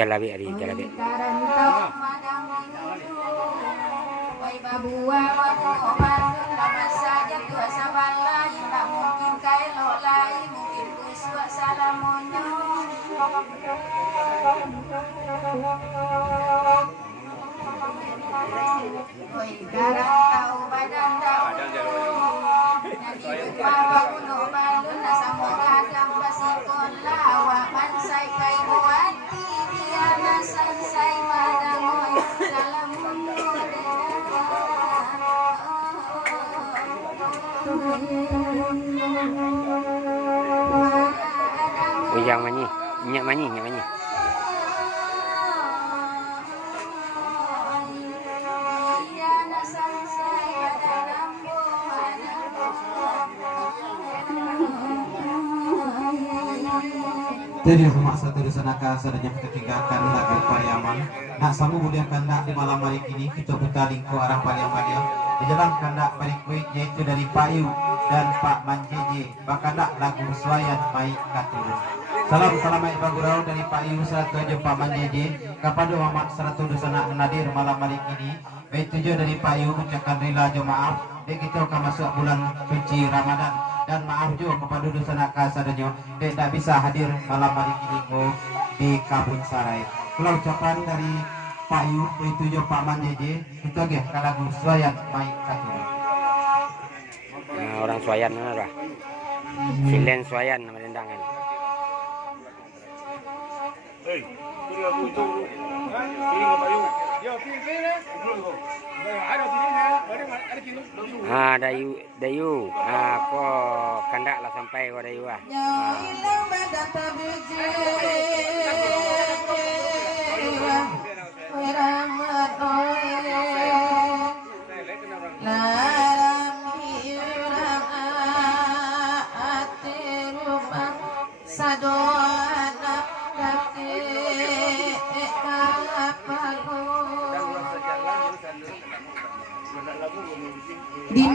Jalabi ari jalabi. Ujang manyi, nyak manyi. Jadi memaksa terusanakan sadanya ketiga akan lagu Pariaman. Nak samu mulia kandak di malam hari ini kita bertaling ke arah Pariaman dia. Di jalan kandak Parikuit yaitu dari Pak Yu dan Pak Manjeje. Bakandak lagu Suayan Baik Katurun. Salam baik bagurau dari Pak Yu serta Pak Manjeje. Kepada Muhammad serta dusana menadir malam hari ini. Baik tujuh dari Pak Yu ucapkan rela jo maaf. Dek kita akan masuk bulan suci Ramadan. Dan maaf juga kepada dusana kasadanya dia tak bisa hadir malam hari ini di Kabun Sarai. Kalau ucapan dari Pak Yu itu juga Pak Manjeje itu aja kalau Suayan Baik Katurun. Nah, orang Suayan mana dah? Silen Suayan nama rendangan. Hei, pilih aku itu. Pilih Pak Yu. Yo, pilih. Dayu. Ko kandak lah sampai ko Dayu ah. Di